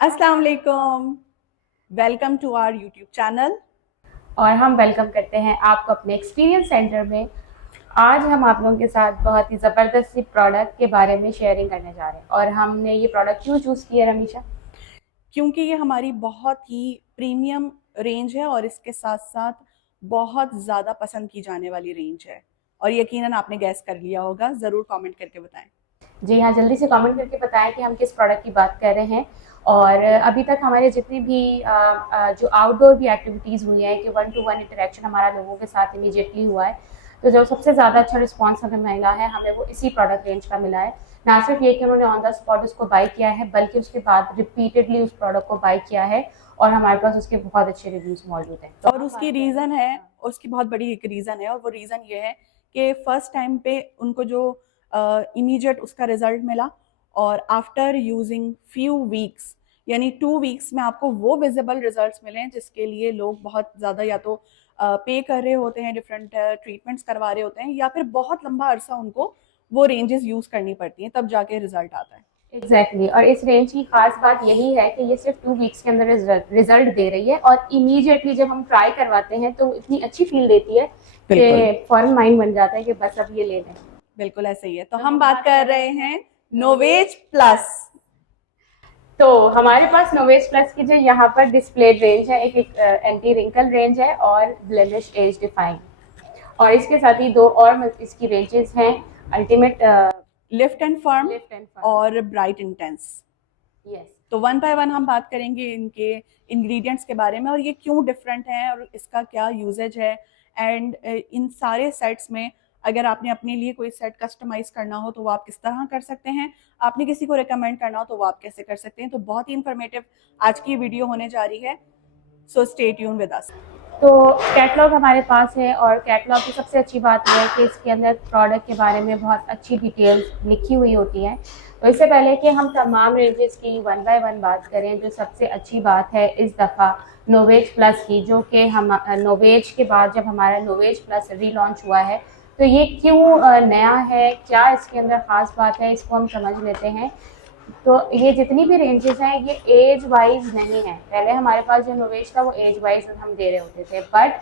अस्सलाम वालेकुम। Welcome to our YouTube channel. और हम वेलकम करते हैं आपको अपने एक्सपीरियंस सेंटर में। आज हम आप लोगों के साथ बहुत ही ज़बरदस्त सी प्रोडक्ट के बारे में शेयरिंग करने जा रहे हैं। और हमने ये प्रोडक्ट क्यों चूज़ किया है रमीशा? क्योंकि ये हमारी बहुत ही प्रीमियम रेंज है और इसके साथ साथ बहुत ज़्यादा पसंद की जाने वाली रेंज है। और यकीनन आपने गैस कर लिया होगा, ज़रूर कमेंट करके बताएं। जी हाँ, जल्दी से कमेंट करके बताएं कि हम किस प्रोडक्ट की बात कर रहे हैं। और अभी तक हमारे जितने भी जो आउटडोर भी एक्टिविटीज़ हुई हैं कि वन टू वन इंटरेक्शन हमारा लोगों के साथ इमीडिएटली हुआ है, तो जो सबसे ज़्यादा अच्छा रिस्पॉन्स हमें मिला है, हमें वो इसी प्रोडक्ट रेंज का मिला है। ना सिर्फ ये कि उन्होंने ऑन द स्पॉट उसको बाय किया है, बल्कि उसके बाद रिपीटेडली उस प्रोडक्ट को बाय किया है और हमारे पास उसके बहुत अच्छे रिव्यूज़ मौजूद हैं। तो और हम उसकी बात कर रहे रीज़न है, हैं। हाँ। उसकी बहुत बड़ी एक रीज़न है और वो रीज़न ये है कि फर्स्ट टाइम पे उनको जो इमीडिएट उसका रिजल्ट मिला और आफ्टर यूजिंग फ्यू वीक्स, यानी 2 वीक्स में आपको वो विजिबल रिजल्ट्स मिले जिसके लिए लोग बहुत ज़्यादा या तो पे कर रहे होते हैं, डिफरेंट ट्रीटमेंट्स करवा रहे होते हैं, या फिर बहुत लंबा अरसा उनको वो रेंजेस यूज़ करनी पड़ती हैं, तब जाके रिजल्ट आता है। Exactly exactly। और इस रेंज की खास बात यही है कि ये सिर्फ 2 वीक्स के अंदर रिजल्ट दे रही है और इमीडिएटली जब हम ट्राई करवाते हैं तो इतनी अच्छी फील देती है बिल्कुल, कि फौरन माइंड बन जाता है कि बस अब ये ले लें। बिल्कुल ऐसे ही है। तो तो हम हम बात बात कर कर रहे रहे हैं हैं नोवेज नोवेज प्लस। प्लस। तो हमारे पास नोवेज प्लस की जो यहाँ पर डिस्प्लेड रेंज है, एक एंटी रिंकल रेंज है और ब्लेमिश एज डिफाइन। और इसके साथ ही दो और इसकी रेंजेस हैं, ultimate lift and firm lift and firm. और ब्राइट इंटेंस। यस। तो वन बाय वन हम बात करेंगे इनके इंग्रेडिएंट्स के बारे में और ये क्यों डिफरेंट है और इसका क्या यूजेज है। एंड इन सारे सेट्स में अगर आपने अपने लिए कोई सेट कस्टमाइज करना हो तो वो आप किस तरह कर सकते हैं, आपने किसी को रिकमेंड करना हो तो वो आप कैसे कर सकते हैं। तो बहुत ही इंफॉर्मेटिव आज की वीडियो होने जा रही है। So stay tune with us. तो कैटलॉग हमारे पास है और कैटलॉग की सबसे अच्छी बात यह है कि इसके अंदर प्रोडक्ट के बारे में बहुत अच्छी डिटेल्स लिखी हुई होती हैं। तो इससे पहले कि हम तमाम रेंजेस की वन बाय वन बात करें, जो सबसे अच्छी बात है इस दफ़ा नोवेज प्लस की, जो कि हम नोवेज के बाद जब हमारा नोवेज प्लस रीलॉन्च हुआ है, तो ये क्यों नया है, क्या इसके अंदर ख़ास बात है, इसको हम समझ लेते हैं। तो ये जितनी भी रेंजेस हैं ये एज वाइज नहीं है। पहले हमारे पास जो नोवेज था वो एज वाइज हम दे रहे होते थे, बट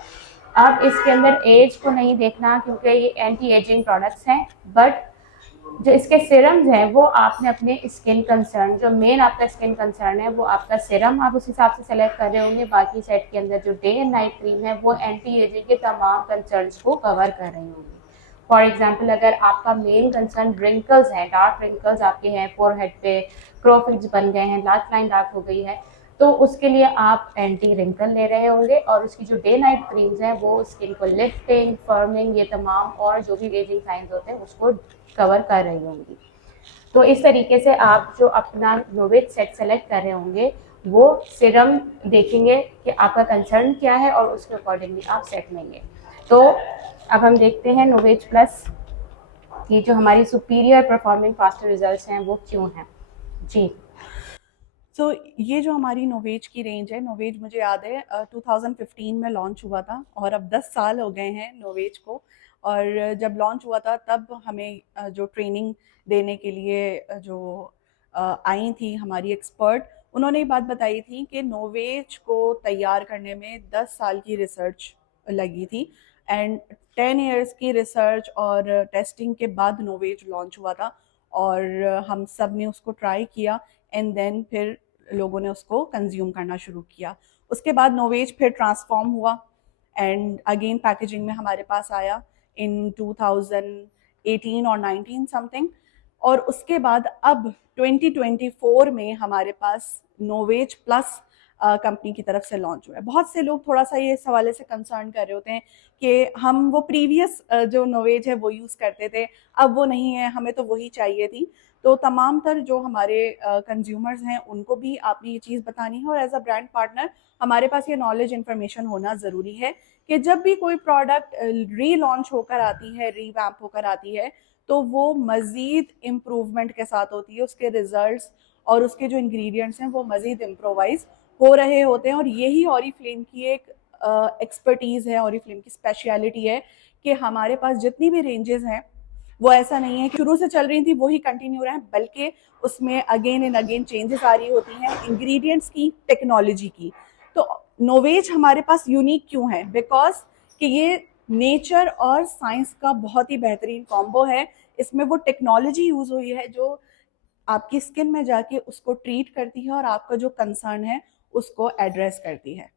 अब इसके अंदर एज को नहीं देखना क्योंकि ये एंटी एजिंग प्रोडक्ट्स हैं। बट जो इसके सिरम्स हैं वो आपने अपने स्किन कंसर्न, जो मेन आपका स्किन कंसर्न है वो आपका सिरम आप उस हिसाब से सेलेक्ट कर रहे होंगे। बाकी सेट के अंदर जो डे एंड नाइट क्रीम है वो एंटी एजिंग के तमाम कंसर्न को कवर कर रही होंगी। फॉर एग्जाम्पल, अगर आपका मेन कंसर्न रिंकल्स है, डार्क रिंकल्स आपके हैं फोरहेड पे, क्रोफिट्स बन गए हैं, लास्ट लाइन डार्क हो गई है, तो उसके लिए आप एंटी रिंकल ले रहे होंगे। और उसकी जो डे नाइट क्रीम्स हैं वो स्किन को लिफ्टिंग, फर्मिंग, ये तमाम और जो भी एजिंग साइंस होते हैं उसको कवर कर रही होंगी। तो इस तरीके से आप जो अपना नोवेज सेट सेलेक्ट कर रहे होंगे वो सिरम देखेंगे कि आपका कंसर्न क्या है और उसके अकॉर्डिंगली आप सेट लेंगे। तो अब हम देखते हैं नोवेज प्लस ये जो हमारी सुपीरियर परफॉर्मिंग फास्टर रिजल्ट्स हैं वो क्यों हैं। जी। सो ये जो हमारी नोवेज की रेंज है, नोवेज मुझे याद है 2015 में लॉन्च हुआ था और अब 10 साल हो गए हैं नोवेज को। और जब लॉन्च हुआ था तब हमें जो ट्रेनिंग देने के लिए जो आई थी हमारी एक्सपर्ट, उन्होंने ये बात बताई थी कि नोवेज को तैयार करने में 10 साल की रिसर्च लगी थी। एंड 10 इयर्स की रिसर्च और टेस्टिंग के बाद नोवेज लॉन्च हुआ था और हम सब ने उसको ट्राई किया एंड देन फिर लोगों ने उसको कंज्यूम करना शुरू किया। उसके बाद नोवेज फिर ट्रांसफॉर्म हुआ एंड अगेन पैकेजिंग में हमारे पास आया इन 2018 और 19 समथिंग। और उसके बाद अब 2024 में हमारे पास नोवेज प्लस कंपनी की तरफ से लॉन्च हुआ है। बहुत से लोग थोड़ा सा ये इस हवाले से कंसर्न कर रहे होते हैं कि हम वो प्रीवियस जो नोवेज है वो यूज़ करते थे, अब वो नहीं है, हमें तो वही चाहिए थी। तो तमाम तर जो हमारे कंज्यूमर्स हैं उनको भी आपने ये चीज़ बतानी है और एज अ ब्रांड पार्टनर हमारे पास ये नॉलेज इन्फॉर्मेशन होना ज़रूरी है कि जब भी कोई प्रोडक्ट री लॉन्च होकर आती है, रीवैम्प होकर आती है, तो वो मज़ीद इम्प्रूवमेंट के साथ होती है, उसके रिजल्ट्स और उसके जो इंग्रेडिएंट्स हैं वो मज़ीद इम्प्रोवाइज हो रहे होते हैं। और यही ऑरिफ्लेम की एक एक्सपर्टीज़ है, ऑरिफ्लेम की स्पेशलिटी है कि हमारे पास जितनी भी रेंजेस हैं वो ऐसा नहीं है कि शुरू से चल रही थी वही कंटिन्यू रहे, बल्कि उसमें अगेन एंड अगेन चेंजेस आ रही होती हैं इंग्रेडिएंट्स की, टेक्नोलॉजी की। तो नोवेज हमारे पास यूनिक क्यों है? बिकॉज कि ये नेचर और साइंस का बहुत ही बेहतरीन कॉम्बो है। इसमें वो टेक्नोलॉजी यूज हुई है जो आपकी स्किन में जाके उसको ट्रीट करती है और आपका जो कंसर्न है उसको एड्रेस करती है।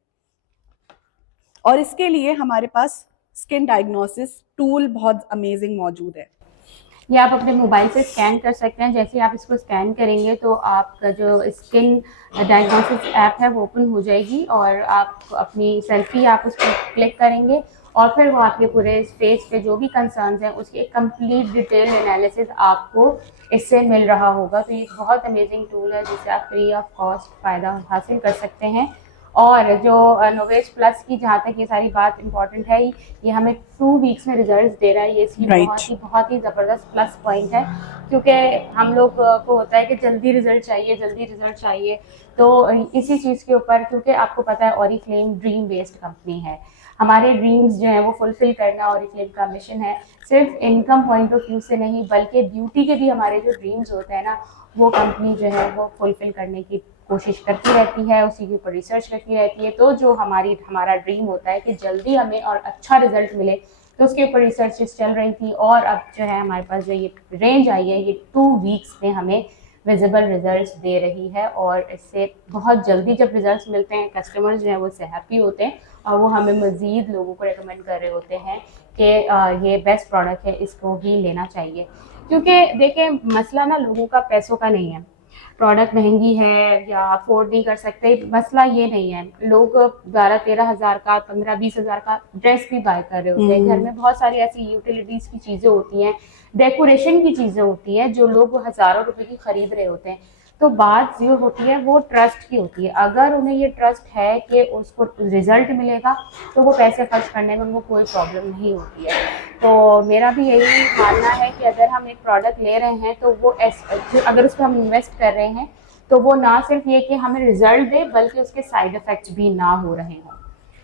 और इसके लिए हमारे पास स्किन डायग्नोसिस टूल बहुत अमेजिंग मौजूद है। ये आप अपने मोबाइल से स्कैन कर सकते हैं। जैसे ही आप इसको स्कैन करेंगे तो आपका जो स्किन डायग्नोसिस ऐप है वो ओपन हो जाएगी और आप अपनी सेल्फी आप उस पर क्लिक करेंगे और फिर वो आपके पूरे फेस पे जो भी कंसर्न्स हैं उसकी एक कंप्लीट डिटेल एनालिसिस आपको इससे मिल रहा होगा। तो ये बहुत अमेजिंग टूल है जिससे आप फ्री ऑफ कॉस्ट फ़ायदा हासिल कर सकते हैं। और जो नोवेज प्लस की जहाँ तक ये सारी बात इम्पॉर्टेंट है, ये हमें 2 वीक्स में रिजल्ट दे रहा है। ये इसकी बहुत ही ज़बरदस्त प्लस पॉइंट है, क्योंकि हम लोग को होता है कि जल्दी रिजल्ट चाहिए, जल्दी रिजल्ट चाहिए। तो इसी चीज़ के ऊपर, क्योंकि आपको पता है ऑरिफ्लेम ड्रीम बेस्ड कंपनी है, हमारे ड्रीम्स जो हैं वो फुलफिल करना ऑरिफ्लेम का मिशन है। सिर्फ इनकम पॉइंट ऑफ व्यू से नहीं, बल्कि ब्यूटी के भी हमारे जो ड्रीम्स होते हैं ना, वो कंपनी जो है वो फुलफिल करने की कोशिश करती रहती है, उसी के ऊपर रिसर्च करती रहती है। तो जो हमारा ड्रीम होता है कि जल्दी हमें और अच्छा रिजल्ट मिले, तो उसके ऊपर रिसर्चेस चल रही थी और अब जो है हमारे पास जो ये रेंज आई है, ये 2 वीक्स में हमें विजिबल रिजल्ट्स दे रही है। और इससे बहुत जल्दी जब रिजल्ट्स मिलते हैं, कस्टमर्स जो हैं वो उससे हैप्पी होते हैं और वो हमें मज़ीद लोगों को रिकमेंड कर रहे होते हैं कि ये बेस्ट प्रोडक्ट है, इसको ही लेना चाहिए। क्योंकि देखें, मसला ना लोगों का पैसों का नहीं है, प्रोडक्ट महंगी है या अफोर्ड नहीं कर सकते, मसला ये नहीं है। लोग 12-13 हज़ार का, 15-20 हज़ार का ड्रेस भी बाय कर रहे होते हैं। घर में बहुत सारी ऐसी यूटिलिटीज की चीज़ें होती हैं, डेकोरेशन की चीज़ें होती हैं जो लोग हज़ारों रुपए की खरीद रहे होते हैं। तो बात जो होती है वो ट्रस्ट की होती है। अगर उन्हें ये ट्रस्ट है कि उसको रिजल्ट मिलेगा तो वो पैसे खर्च करने में उनको कोई प्रॉब्लम नहीं होती है। तो मेरा भी यही मानना है कि अगर हम एक प्रोडक्ट ले रहे हैं तो वो अगर उस पर हम इन्वेस्ट कर रहे हैं तो वो ना सिर्फ ये कि हमें रिजल्ट दे, बल्कि उसके साइड इफेक्ट्स भी ना हो रहे हों।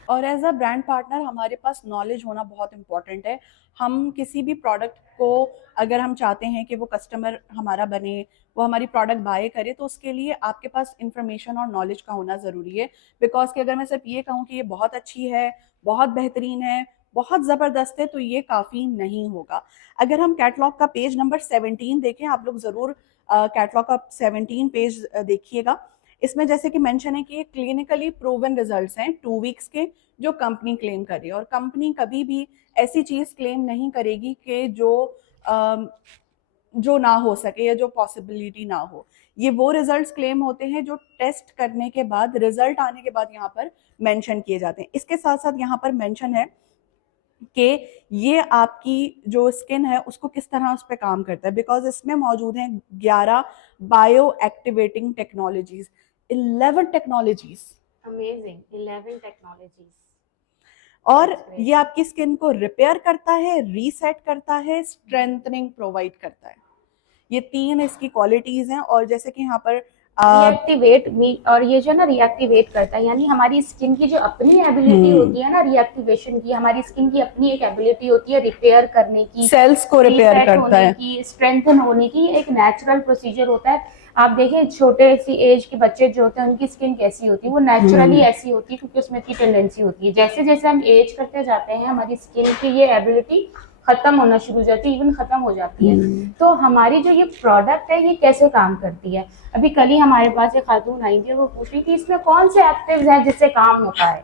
और एज अ ब्रांड पार्टनर हमारे पास नॉलेज होना बहुत इंपॉर्टेंट है। हम किसी भी प्रोडक्ट को अगर हम चाहते हैं कि वो कस्टमर हमारा बने, वो हमारी प्रोडक्ट बाय करे, तो उसके लिए आपके पास इंफॉर्मेशन और नॉलेज का होना ज़रूरी है। बिकॉज कि अगर मैं सिर्फ ये कहूँ कि ये बहुत अच्छी है, बहुत बेहतरीन है, बहुत ज़बरदस्त है, तो ये काफ़ी नहीं होगा। अगर हम कैटलॉग का पेज नंबर 17 देखें, आप लोग ज़रूर कैटलॉग का 17 पेज देखिएगा। इसमें जैसे कि मेंशन है कि ये क्लिनिकली प्रूवन रिजल्ट्स हैं 2 वीक्स के, जो कंपनी क्लेम कर रही है। और कंपनी कभी भी ऐसी चीज क्लेम नहीं करेगी कि जो ना हो सके या जो पॉसिबिलिटी ना हो। ये वो रिजल्ट्स क्लेम होते हैं जो टेस्ट करने के बाद, रिजल्ट आने के बाद यहाँ पर मेंशन किए जाते हैं। इसके साथ साथ यहाँ पर मेंशन है कि ये आपकी जो स्किन है उसको किस तरह उस पर काम करता है। बिकॉज इसमें मौजूद हैं 11 bio activating technologies, 11 technologies, amazing, 11 technologies. और ये आपकी स्किन को रिपेयर करता है, रीसेट करता है, स्ट्रेंथनिंग प्रोवाइड करता है। ये 3 इसकी क्वालिटीज हैं। और जैसे कि यहाँ पर रिएक्टिवेट और ये जो ना रिएक्टिवेट करता है, यानी हमारी स्किन की जो अपनी एबिलिटी होती है ना रिएक्टिवेशन की, हमारी स्किन की अपनी एक एबिलिटी होती है रिपेयर करने की, सेल्स को रिपेयर करता है, की, स्ट्रेंथन होने की, एक नेचुरल प्रोसीजर होता है। आप देखें छोटे सी एज के बच्चे जो होते हैं उनकी स्किन कैसी होती है, वो नेचुरली ऐसी होती है क्योंकि उसमें इतनी टेंडेंसी होती है। जैसे जैसे हम एज करते जाते हैं हमारी स्किन की ये एबिलिटी खत्म होना शुरू हो जाती है, इवन खत्म हो जाती है। तो हमारी जो ये प्रोडक्ट है ये कैसे काम करती है, अभी कल ही हमारे पास एक खातून आई थी, वो पूछ रही थी इसमें कौन से एक्टिव्स है जिससे काम होता है।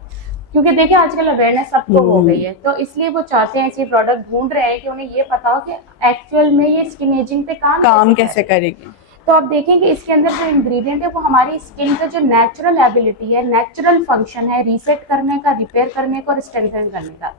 क्योंकि देखिए आजकल अवेयरनेस सबको हो गई है, तो इसलिए वो चाहते हैं ऐसे प्रोडक्ट ढूंढ रहे हैं कि उन्हें ये पता हो कि एक्चुअल में ये स्किन एजिंग पे काम कैसे करेगी। तो आप देखेंगे इसके अंदर जो इंग्रेडिएंट है वो हमारी स्किन का जो नेचुरल एबिलिटी है, नेचुरल फंक्शन है रीसेट करने का, रिपेयर करने का और स्ट्रेंथन करने का,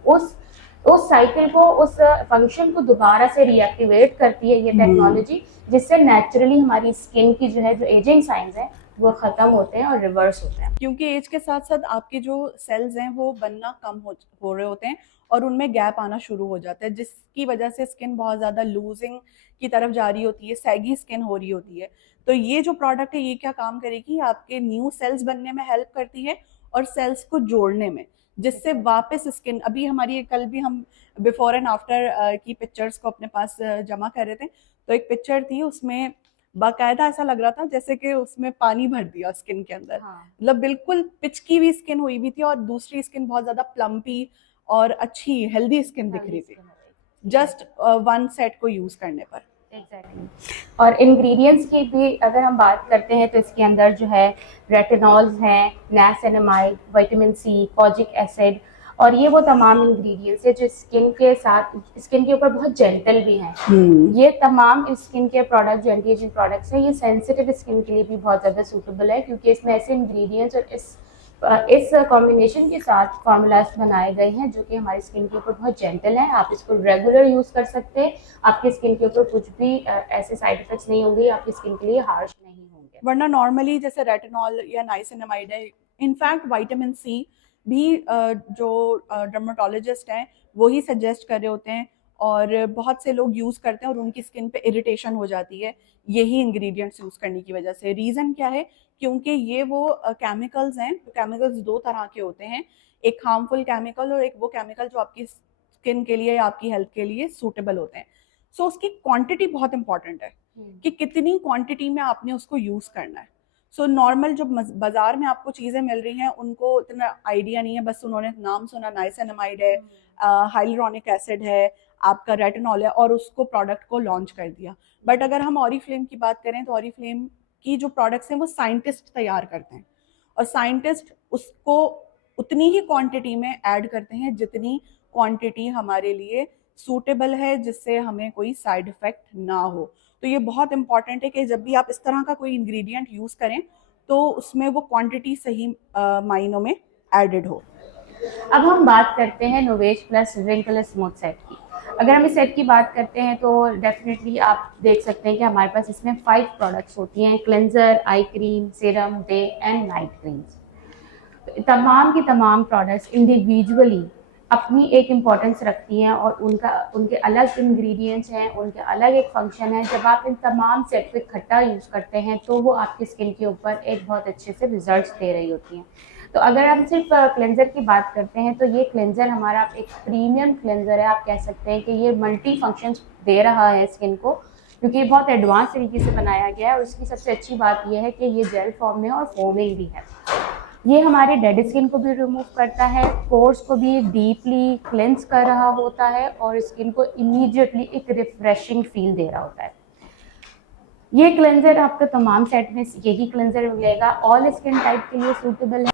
उस साइकिल को, उस फंक्शन को दोबारा से रीएक्टिवेट करती है ये टेक्नोलॉजी, जिससे नेचुरली हमारी स्किन की जो है जो एजिंग साइंस है वो खत्म होते हैं और रिवर्स होते हैं। क्योंकि एज के साथ साथ आपके जो सेल्स हैं वो बनना कम हो रहे होते हैं और उनमें गैप आना शुरू हो जाता है, जिसकी वजह से स्किन बहुत ज़्यादा लूजिंग की तरफ जा रही होती है, सैगी स्किन हो रही होती है। तो ये जो प्रोडक्ट है ये क्या काम करेगी, आपके न्यू सेल्स बनने में हेल्प करती है और सेल्स को जोड़ने में। जिससे वापस स्किन, अभी हमारी कल भी हम बिफोर एंड आफ्टर की पिक्चर्स को अपने पास जमा कर रहे थे, तो एक पिक्चर थी उसमें बाकायदा ऐसा लग रहा था जैसे कि उसमें पानी भर दिया स्किन के अंदर, हाँ, मतलब बिल्कुल पिचकी हुई स्किन हुई भी थी और दूसरी स्किन बहुत ज्यादा प्लम्पी और अच्छी हेल्दी स्किन दिख हेल्दी रही थी स्किन हो गई। जस्ट वन सेट को यूज करने पर। एग्जैक्टली। और इंग्रेडिएंट्स की भी अगर हम बात करते हैं तो इसके अंदर जो है रेटिनॉल्स हैं, niacinamide, vitamin C, kojic acid, और ये वो तमाम इंग्रेडिएंट्स है जो स्किन के साथ, स्किन के ऊपर बहुत जेंटल भी हैं। ये तमाम स्किन केयर प्रोडक्ट जो एंटी एजिंग प्रोडक्ट्स हैं, ये सेंसिटिव स्किन के लिए भी बहुत ज़्यादा सूटेबल है, क्योंकि इसमें ऐसे इंग्रेडिएंट्स और इस कॉम्बिनेशन के साथ फार्मूलाज बनाए गए हैं जो कि हमारी स्किन के ऊपर बहुत जेंटल है। आप इसको रेगुलर यूज़ कर सकते हैं, आपकी स्किन के ऊपर कुछ भी ऐसे साइड इफेक्ट्स नहीं होंगे, आपकी स्किन के लिए हार्श नहीं होंगे। वरना नॉर्मली जैसे रेटिनॉल या नाइसिनामाइड है, इनफैक्ट विटामिन सी भी जो डर्मेटोलॉजिस्ट हैं वही सजेस्ट कर रहे होते हैं और बहुत से लोग यूज़ करते हैं और उनकी स्किन पे इरिटेशन हो जाती है यही इंग्रेडिएंट्स यूज़ करने की वजह से। रीज़न क्या है? क्योंकि ये वो केमिकल्स हैं, केमिकल्स दो तरह के होते हैं, एक हार्मफुल केमिकल और एक वो केमिकल जो आपकी स्किन के लिए या आपकी हेल्थ के लिए सूटेबल होते हैं। सो उसकी क्वांटिटी बहुत इंपॉर्टेंट है कि कितनी क्वांटिटी में आपने उसको यूज करना है। सो नॉर्मल जो बाजार में आपको चीजें मिल रही हैं उनको इतना आइडिया नहीं है, बस उन्होंने नाम सुना नाइसिनामाइड है, हाइलुरोनिक एसिड है, आपका रेटिनॉल है और उसको प्रोडक्ट को लॉन्च कर दिया। बट अगर हम ऑरिफ्लेम की बात करें तो ऑरिफ्लेम की जो प्रोडक्ट्स हैं वो साइंटिस्ट तैयार करते हैं और साइंटिस्ट उसको उतनी ही क्वांटिटी में ऐड करते हैं जितनी क्वांटिटी हमारे लिए सूटेबल है, जिससे हमें कोई साइड इफेक्ट ना हो। तो ये बहुत इंपॉर्टेंट है कि जब भी आप इस तरह का कोई इंग्रेडिएंट यूज करें तो उसमें वो क्वांटिटी सही मायनों में एडेड हो। अब हम बात करते हैं नोवेज प्लस रिंकल स्मूथ सेट की। अगर हम इस सेट की बात करते हैं तो डेफिनेटली आप देख सकते हैं कि हमारे पास इसमें 5 प्रोडक्ट्स होती हैं, cleanser, eye cream, serum, day and night creams. तमाम की तमाम प्रोडक्ट्स इंडिविजुअली अपनी एक इम्पॉर्टेंस रखती हैं और उनके अलग इंग्रेडिएंट्स हैं, उनके अलग एक फंक्शन है। जब आप इन तमाम सेट को इकट्ठा यूज़ करते हैं तो वो आपकी स्किन के ऊपर एक बहुत अच्छे से रिजल्ट्स दे रही होती हैं। तो अगर हम सिर्फ क्लेंजर की बात करते हैं तो ये क्लेंजर हमारा एक प्रीमियम क्लेंजर है। आप कह सकते हैं कि ये मल्टी फंक्शंस दे रहा है स्किन को, क्योंकि ये बहुत एडवांस तरीके से बनाया गया है और इसकी सबसे अच्छी बात यह है कि ये जेल फॉर्म में और फोमिंग भी है। ये हमारे डेड स्किन को भी रिमूव करता है, पोर्स को भी डीपली क्लेंस कर रहा होता है और स्किन को इमीडिएटली एक रिफ्रेशिंग फील दे रहा होता है। ये क्लेंजर आपको तमाम सेट में यही क्लेंजर मिलेगा, ऑल स्किन टाइप के लिए सूटेबल है।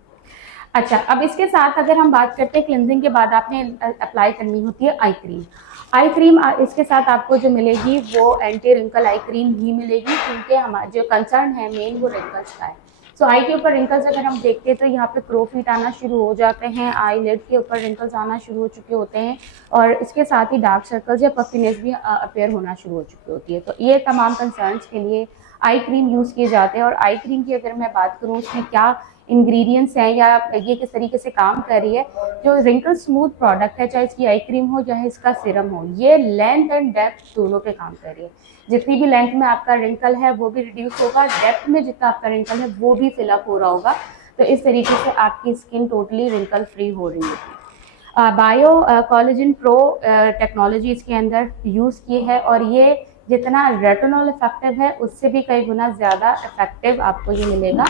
अच्छा, अब इसके साथ अगर हम बात करते हैं क्लेंजिंग के बाद आपने अप्लाई करनी होती है आई क्रीम। आई क्रीम इसके साथ आपको जो मिलेगी वो एंटी रिंकल आई क्रीम ही मिलेगी, क्योंकि हमारा जो कंसर्न है मेन वो रिंकल्स का है। सो आई के ऊपर रिंकल्स अगर हम देखते हैं तो यहाँ पे क्रो फीट आना शुरू हो जाते हैं, आई लिड के ऊपर रिंकल्स आना शुरू हो चुके होते हैं और इसके साथ ही डार्क सर्कल्स या पफिनेस भी अपेयर होना शुरू हो चुकी होती है। तो ये तमाम कंसर्न्स के लिए आई क्रीम यूज़ किए जाते हैं। और आई क्रीम की अगर मैं बात करूँ उसमें क्या इंग्रेडिएंट्स हैं या ये किस तरीके से काम कर रही है, जो रिंकल स्मूथ प्रोडक्ट है, चाहे इसकी आई क्रीम हो चाहे इसका सिरम हो, ये लेंथ एंड डेप्थ दोनों पे काम कर रही है। जितनी भी लेंथ में आपका रिंकल है वो भी रिड्यूस होगा, डेप्थ में जितना आपका रिंकल है वो भी फिलअप हो रहा होगा। तो इस तरीके से आपकी स्किन टोटली रिंकल फ्री हो रही है। बायो कोलेजन प्रो टेक्नोलॉजी इसके अंदर यूज़ की है और ये जितना रेटिनॉल इफेक्टिव है उससे भी कई गुना ज़्यादा इफेक्टिव आपको ये मिलेगा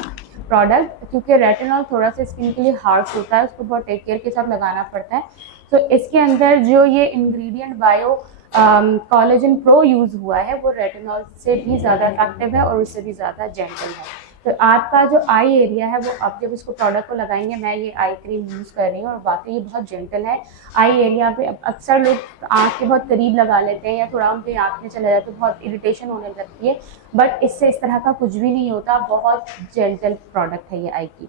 प्रोडक्ट, क्योंकि रेटिनॉल थोड़ा सा स्किन के लिए हार्श होता है, उसको बहुत टेक केयर के साथ लगाना पड़ता है। तो इसके अंदर जो ये ingredient bio collagen pro use हुआ है वो रेटिनॉल से भी ज़्यादा इफेक्टिव है और उससे भी ज़्यादा जेंटल है। तो आपका जो आई एरिया है वो आप जब इसको प्रोडक्ट को लगाएंगे, मैं ये आई क्रीम यूज़ कर रही हूँ और वाकई ये बहुत जेंटल है। आई एरिया पे अक्सर लोग आँख के बहुत करीब लगा लेते हैं या थोड़ा उनके आँख में चला जाता है तो बहुत इरिटेशन होने लगती है, बट इससे इस तरह का कुछ भी नहीं होता, बहुत जेंटल प्रोडक्ट है ये आई की।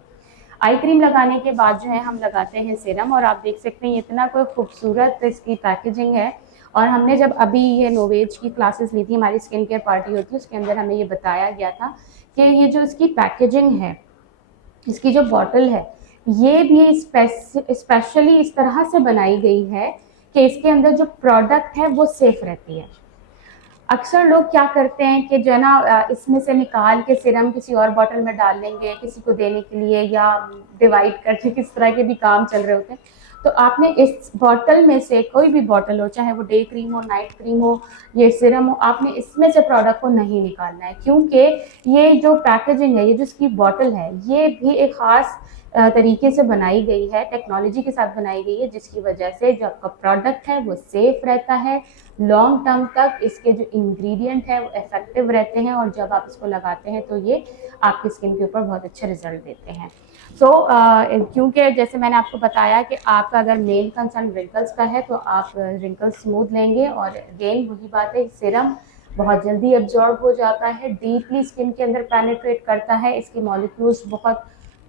आई क्रीम लगाने के बाद जो है हम लगाते हैं सीरम और आप देख सकते हैं इतना कोई खूबसूरत इसकी पैकेजिंग है। और हमने जब अभी ये नोवेज की क्लासेस ली थी, हमारी स्किन केयर पार्टी होती है उसके अंदर हमें ये बताया गया था कि ये जो इसकी पैकेजिंग है, इसकी जो बॉटल है, ये भी स्पेशली इस तरह से बनाई गई है कि इसके अंदर जो प्रोडक्ट है वो सेफ रहती है। अक्सर लोग क्या करते हैं कि जो है ना इसमें से निकाल के सीरम किसी और बॉटल में डाल लेंगे किसी को देने के लिए, या डिवाइड करके किस तरह के भी काम चल रहे होते हैं। तो आपने इस बॉटल में से, कोई भी बॉटल हो, चाहे वो डे क्रीम हो, नाइट क्रीम हो, ये सीरम हो, आपने इसमें से प्रोडक्ट को नहीं निकालना है, क्योंकि ये जो पैकेजिंग है, ये जो इसकी बॉटल है, ये भी एक खास तरीके से बनाई गई है, टेक्नोलॉजी के साथ बनाई गई है, जिसकी वजह से जो आपका प्रोडक्ट है वो सेफ रहता है, लॉन्ग टर्म तक इसके जो इंग्रेडिएंट है वो इफेक्टिव रहते हैं, और जब आप इसको लगाते हैं तो ये आपकी स्किन के ऊपर बहुत अच्छे रिजल्ट देते हैं। क्योंकि जैसे मैंने आपको बताया कि आपका अगर मेन कंसर्न रिंकल्स का है, तो आप रिंकल्स स्मूथ लेंगे, और अगेन वही बात है, सीरम बहुत जल्दी एब्जॉर्ब हो जाता है, डीपली स्किन के अंदर पेनिट्रेट करता है, इसके मॉलिक्यूल्स बहुत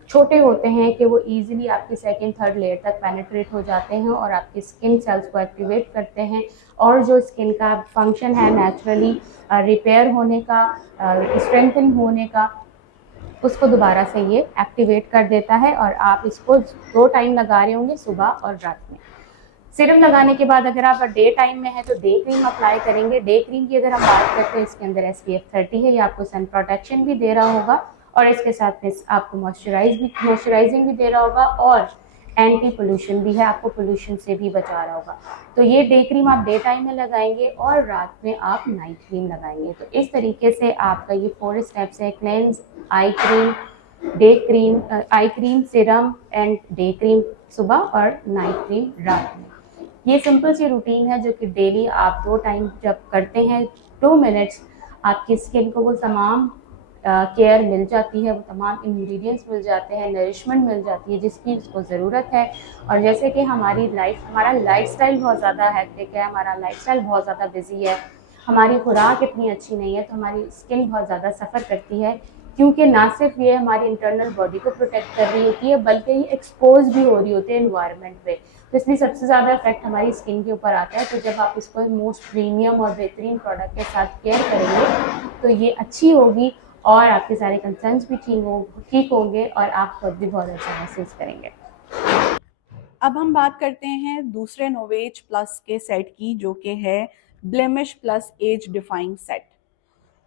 छोटे होते हैं कि वो इजीली आपकी सेकंड थर्ड लेयर तक पेनिट्रेट हो जाते हैं और आपकी स्किन सेल्स को एक्टिवेट करते हैं, और जो स्किन का फंक्शन है नेचुरली रिपेयर होने का, स्ट्रेंथन होने का, उसको दोबारा से ये एक्टिवेट कर देता है। और आप इसको 2 टाइम लगा रहे होंगे, सुबह और रात में। सीरम लगाने के बाद अगर आप डे टाइम में है तो डे क्रीम अप्लाई करेंगे। डे क्रीम की अगर हम बात करते हैं, इसके अंदर SPF 30 है, ये आपको सन प्रोटेक्शन भी दे रहा होगा, और इसके साथ में आपको मॉइस्चराइजिंग भी दे रहा होगा, और एंटी पोल्यूशन भी है, आपको पोल्यूशन से भी बचा रहा होगा। तो ये डे क्रीम आप डे टाइम में लगाएंगे, और रात में आप नाइट क्रीम लगाएंगे। तो इस तरीके से आपका ये 4 स्टेप्स है, cleanse, eye cream, day cream, eye cream, serum and day cream सुबह, और नाइट क्रीम रात में। ये सिंपल सी रूटीन है जो कि डेली आप 2 टाइम जब करते हैं, 2 मिनट्स, आपकी स्किन को वो तमाम केयर मिल जाती है, वो तमाम इंग्रेडिएंट्स मिल जाते हैं, नरिशमेंट मिल जाती है जिसकी उसको ज़रूरत है। और जैसे कि हमारा लाइफस्टाइल बहुत ज़्यादा हैक्टिक है, हमारा लाइफस्टाइल बहुत ज़्यादा बिजी है, हमारी खुराक इतनी अच्छी नहीं है, तो हमारी स्किन बहुत ज़्यादा सफ़र करती है, क्योंकि ना सिर्फ ये हमारी इंटरनल बॉडी को प्रोटेक्ट कर रही होती है, बल्कि ये एक्सपोज भी हो रही होती है एनवायरनमेंट पे। तो इसलिए सबसे ज़्यादा इफेक्ट हमारी स्किन के ऊपर आता है। तो जब आप इसको मोस्ट प्रीमियम और बेहतरीन प्रोडक्ट के साथ केयर करेंगे तो ये अच्छी होगी, और आपके सारे कंसर्न्स भी ठीक होंगे, और आप खुद भी बहुत अच्छा महसूस करेंगे। अब हम बात करते हैं दूसरे नोवेज प्लस के सेट की, जो कि है blemish plus age defying set.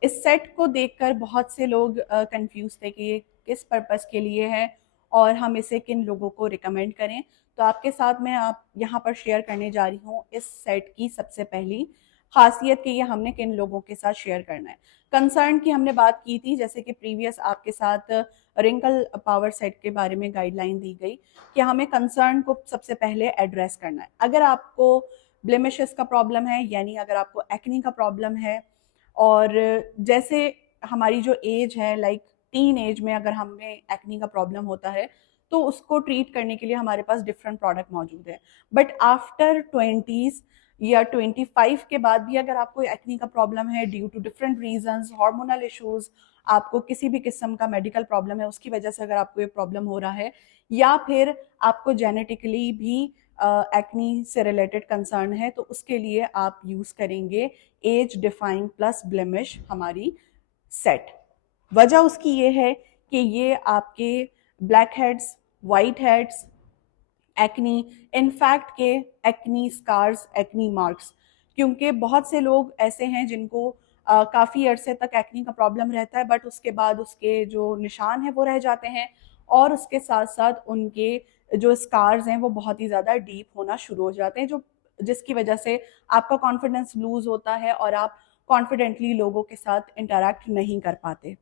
इस सेट को देखकर बहुत से लोग कंफ्यूज थे कि ये किस पर्पस के लिए है और हम इसे किन लोगों को रिकमेंड करें। तो आपके साथ मैं आप यहाँ पर शेयर करने जा रही हूँ इस सेट की सबसे पहली खासियत कि ये हमने किन लोगों के साथ शेयर करना है। कंसर्न की हमने बात की थी, जैसे कि प्रीवियस आपके साथ रिंकल पावर सेट के बारे में गाइडलाइन दी गई कि हमें कंसर्न को सबसे पहले एड्रेस करना है। अगर आपको ब्लेमिशेस का प्रॉब्लम है, यानी अगर आपको एक्नी का प्रॉब्लम है, और जैसे हमारी जो एज है, लाइक टीन एज में अगर हमें एक्नी का प्रॉब्लम होता है तो उसको ट्रीट करने के लिए हमारे पास डिफरेंट प्रोडक्ट मौजूद है। बट आफ्टर 20s या 25 के बाद भी अगर आपको एक्नी का प्रॉब्लम है due to different reasons, hormonal issues, आपको किसी भी किस्म का मेडिकल प्रॉब्लम है उसकी वजह से अगर आपको ये प्रॉब्लम हो रहा है, या फिर आपको जेनेटिकली भी एक्नी से रिलेटेड कंसर्न है, तो उसके लिए आप यूज करेंगे एज डिफाइंग प्लस ब्लेमिश हमारी सेट। वजह उसकी ये है कि ये आपके black heads, white heads, acne, in fact के एक्नी स्कार्स, एक्नी मार्क्स, क्योंकि बहुत से लोग ऐसे हैं जिनको काफ़ी अरसे तक एक्नी का प्रॉब्लम रहता है, बट उसके बाद उसके जो निशान हैं वो रह जाते हैं, और उसके साथ साथ उनके जो स्कार्स हैं वो बहुत ही ज़्यादा डीप होना शुरू हो जाते हैं, जो जिसकी वजह से आपका कॉन्फिडेंस लूज होता है और आप कॉन्फिडेंटली लोगों के साथ इंटरैक्ट नहीं कर पाते।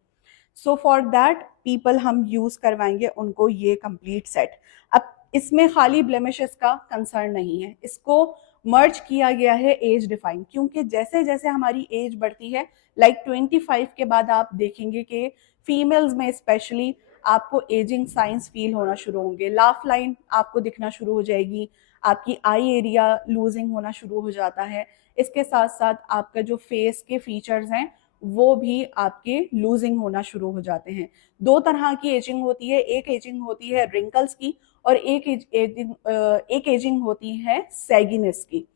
सो फॉर दैट पीपल हम यूज करवाएंगे उनको ये कंप्लीट सेट। अब इसमें खाली ब्लेमिशेस का कंसर्न नहीं है, इसको मर्ज किया गया है एज डिफाइन, क्योंकि जैसे जैसे हमारी एज बढ़ती है, लाइक 25 के बाद आप देखेंगे कि फीमेल्स में स्पेशली आपको एजिंग साइंस फील होना शुरू होंगे, लाफ लाइन आपको दिखना शुरू हो जाएगी, आपकी आई एरिया लूजिंग होना शुरू हो जाता है, इसके साथ साथ आपका जो फेस के फीचर्स हैं वो भी आपके लूजिंग होना शुरू हो जाते हैं। 2 तरह की एजिंग होती है, एक एजिंग होती है रिंकल्स की, और एक एजिंग होती है सैगिनेस की।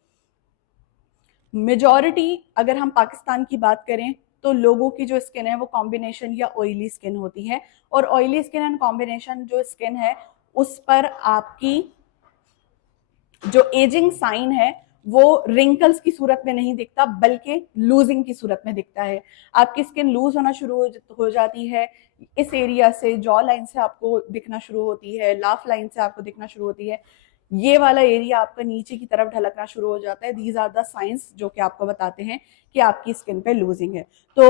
मेजॉरिटी अगर हम पाकिस्तान की बात करें तो लोगों की जो स्किन है वो कॉम्बिनेशन या ऑयली स्किन होती है, और ऑयली स्किन एंड कॉम्बिनेशन जो स्किन है उस पर आपकी जो एजिंग साइन है वो रिंकल्स की सूरत में नहीं दिखता, बल्कि लूजिंग की सूरत में दिखता है। आपकी स्किन लूज होना शुरू हो जाती है, इस एरिया से, जॉ लाइन से आपको दिखना शुरू होती है, लाफ लाइन से आपको दिखना शुरू होती है, ये वाला एरिया आपका नीचे की तरफ ढलकना शुरू हो जाता है। दीज आर द साइंस जो कि आपको बताते हैं कि आपकी स्किन पे लूजिंग है। तो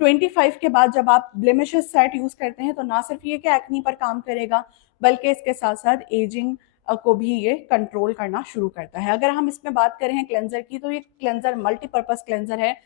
25 के बाद जब आप ब्लेमिशेस सेट यूज करते हैं तो ना सिर्फ ये कि एक्नी पर काम करेगा, बल्कि इसके साथ साथ एजिंग को भी ये कंट्रोल करना शुरू करता है। अगर हम इसमें बात करें क्लेंजर की, तो ये क्लेंजर मल्टीपर्पज क्लेंजर है।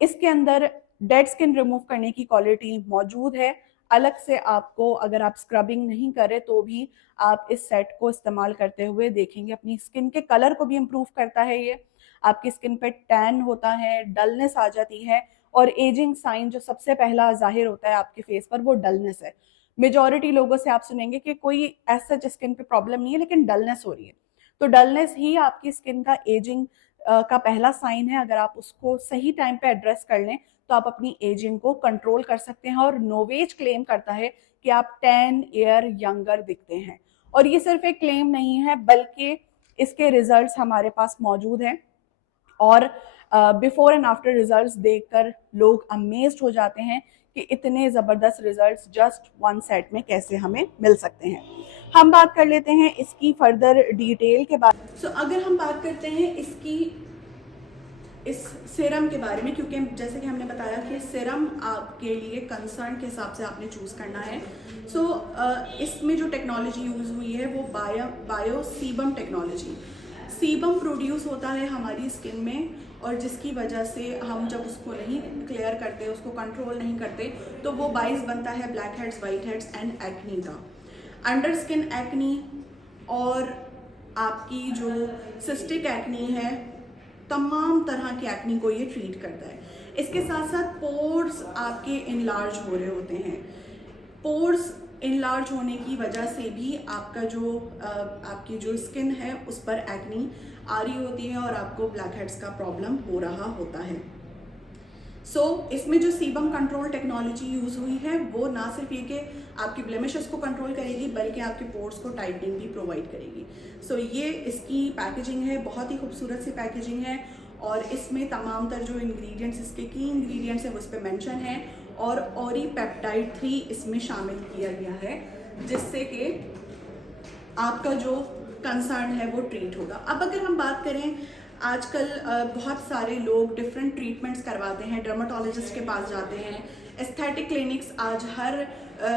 इसके अंदर डेड स्किन रिमूव करने की क्वालिटी मौजूद है। अलग से आपको, अगर आप स्क्रबिंग नहीं करें तो भी आप इस सेट को इस्तेमाल करते हुए देखेंगे अपनी स्किन के कलर को भी इम्प्रूव करता है। ये आपकी स्किन पे टैन होता है, डलनेस आ जाती है, और एजिंग साइन जो सबसे पहला जाहिर होता है आपके फेस पर वो डलनेस है। मेजॉरिटी लोगों से आप सुनेंगे कि कोई ऐसा स्किन पे प्रॉब्लम नहीं है लेकिन डलनेस हो रही है, तो डलनेस ही आपकी स्किन का एजिंग का पहला साइन है। अगर आप उसको सही टाइम पे एड्रेस कर लें तो आप अपनी एजिंग को कंट्रोल कर सकते हैं। और नोवेज क्लेम करता है कि आप 10 ईयर यंगर दिखते हैं, और ये सिर्फ एक क्लेम नहीं है बल्कि इसके रिजल्ट्स हमारे पास मौजूद हैं। और बिफोर एंड आफ्टर रिजल्ट्स देखकर लोग अमेज्ड हो जाते हैं कि इतने ज़बरदस्त रिजल्ट्स जस्ट वन सेट में कैसे हमें मिल सकते हैं। हम बात कर लेते हैं इसकी फर्दर डिटेल के बारे में। सो अगर हम बात करते हैं इसकी इस सिरम के बारे में, क्योंकि जैसे कि हमने बताया कि सिरम आपके लिए कंसर्न के हिसाब से आपने चूज़ करना है। सो इसमें जो टेक्नोलॉजी यूज़ हुई है वो bio sebum technology. Sebum produce होता है हमारी स्किन में, और जिसकी वजह से हम जब उसको नहीं क्लियर करते, उसको कंट्रोल नहीं करते, तो वो बाइस बनता है black heads, white heads and acne का। अंडर स्किन एक्नी और आपकी जो सिस्टिक एक्नी है, तमाम तरह की एक्नी को ये ट्रीट करता है। इसके साथ साथ पोर्स आपके इनलार्ज हो रहे होते हैं। पोर्स इनलार्ज होने की वजह से भी आपका जो आपकी जो स्किन है उस पर एक्नी आ रही होती है और आपको ब्लैक हेड्स का प्रॉब्लम हो रहा होता है। सो इसमें जो सीबम कंट्रोल टेक्नोलॉजी यूज़ हुई है वो ना सिर्फ ये कि आपकी ब्लेमिशेस को कंट्रोल करेगी, बल्कि आपके पोर्स को टाइटनिंग भी प्रोवाइड करेगी। सो ये इसकी पैकेजिंग है, बहुत ही खूबसूरत सी पैकेजिंग है, और इसमें तमाम तर जो इंग्रेडिएंट्स, इसके की इंग्रेडिएंट्स हैं वो इस पर मैंशन है, और ऑरीपेप्टाइड 3 इसमें शामिल किया गया है, जिससे कि आपका जो कंसर्न है वो ट्रीट होगा। अब अगर हम बात करें, आजकल बहुत सारे लोग डिफरेंट ट्रीटमेंट्स करवाते हैं, डर्माटोलॉजिस्ट के पास जाते हैं, एस्थेटिक क्लिनिक्स आज हर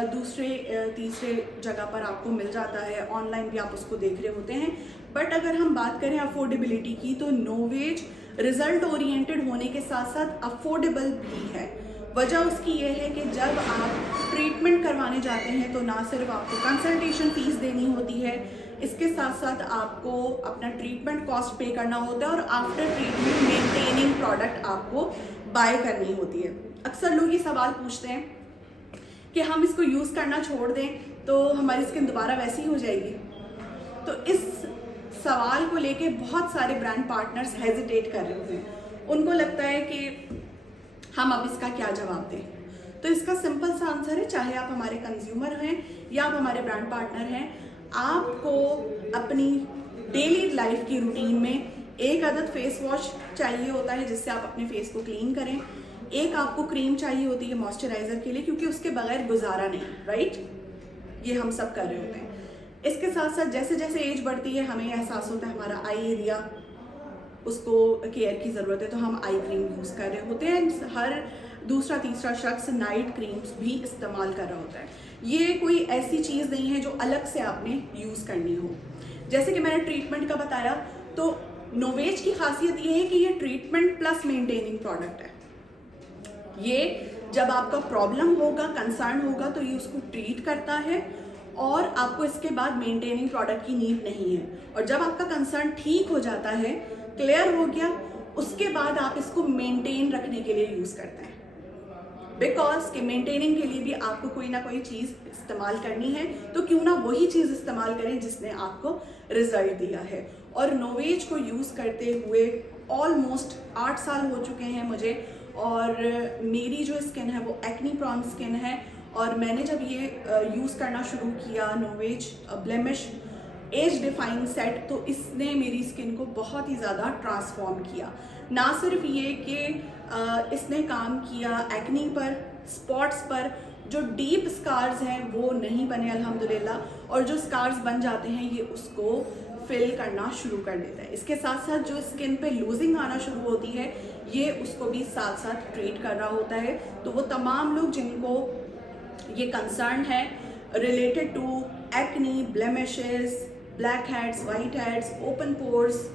दूसरे तीसरे जगह पर आपको मिल जाता है, ऑनलाइन भी आप उसको देख रहे होते हैं। बट अगर हम बात करें अफोर्डेबिलिटी की, तो नोवेज रिजल्ट ओरिएंटेड होने के साथ साथ अफोर्डेबल भी है। वजह उसकी ये है कि जब आप ट्रीटमेंट करवाने जाते हैं तो ना सिर्फ आपको कंसल्टेशन फीस देनी होती है, इसके साथ साथ आपको अपना ट्रीटमेंट कॉस्ट पे करना होता है, और आफ्टर ट्रीटमेंट मेंटेनिंग प्रोडक्ट आपको बाय करनी होती है। अक्सर लोग ये सवाल पूछते हैं कि हम इसको यूज़ करना छोड़ दें तो हमारी स्किन दोबारा वैसी हो जाएगी। तो इस सवाल को लेके बहुत सारे ब्रांड पार्टनर्स हेजिटेट कर रहे होते हैं। उनको लगता है कि हम अब इसका क्या जवाब दें। तो इसका सिंपल सा आंसर है, चाहे आप हमारे कंज्यूमर हैं या आप हमारे ब्रांड पार्टनर हैं, आपको अपनी डेली लाइफ की रूटीन में एक आदत फेस वॉश चाहिए होता है जिससे आप अपने फेस को क्लीन करें, एक आपको क्रीम चाहिए होती है मॉइस्चराइजर के लिए, क्योंकि उसके बगैर गुजारा नहीं, राइट? ये हम सब कर रहे होते हैं। इसके साथ साथ जैसे जैसे एज बढ़ती है हमें एहसास होता है हमारा आई एरिया, उसको केयर की ज़रूरत है, तो हम आई क्रीम यूज़ कर रहे होते हैं। हर दूसरा तीसरा शख्स नाइट क्रीम्स भी इस्तेमाल कर रहा होता है। ये कोई ऐसी चीज़ नहीं है जो अलग से आपने यूज़ करनी हो। जैसे कि मैंने ट्रीटमेंट का बताया, तो नोवेज की खासियत ये है कि ये ट्रीटमेंट प्लस मेंटेनिंग प्रोडक्ट है। ये जब आपका प्रॉब्लम होगा, कंसर्न होगा, तो ये उसको ट्रीट करता है, और आपको इसके बाद मेंटेनिंग प्रोडक्ट की नीड नहीं है। और जब आपका कंसर्न ठीक हो जाता है, क्लियर हो गया, उसके बाद आप इसको मेंटेन रखने के लिए यूज़ करते हैं, बिकॉज कि मेंटेनिंग के लिए भी आपको कोई ना कोई चीज़ इस्तेमाल करनी है, तो क्यों ना वही चीज़ इस्तेमाल करें जिसने आपको रिजल्ट दिया है। और नोवेज को यूज़ करते हुए ऑलमोस्ट 8 साल हो चुके हैं मुझे, और मेरी जो स्किन है वो एक्नी प्रॉन स्किन है, और मैंने जब ये यूज़ करना शुरू किया नोवेज ब्लेमिश एज डिफाइंग सेट, तो इसने मेरी स्किन को बहुत ही ज़्यादा ट्रांसफॉर्म किया। ना सिर्फ ये कि इसने काम किया एक्नी पर, स्पॉट्स पर, जो डीप स्कार्स हैं वो नहीं बने अल्हम्दुलिल्लाह, और जो स्कार्स बन जाते हैं ये उसको फिल करना शुरू कर देता है। इसके साथ साथ जो स्किन पे लूजिंग आना शुरू होती है ये उसको भी साथ साथ ट्रीट कर रहा होता है। तो वो तमाम लोग जिनको ये कंसर्न है related to acne, blemishes, black heads, white heads, open pores,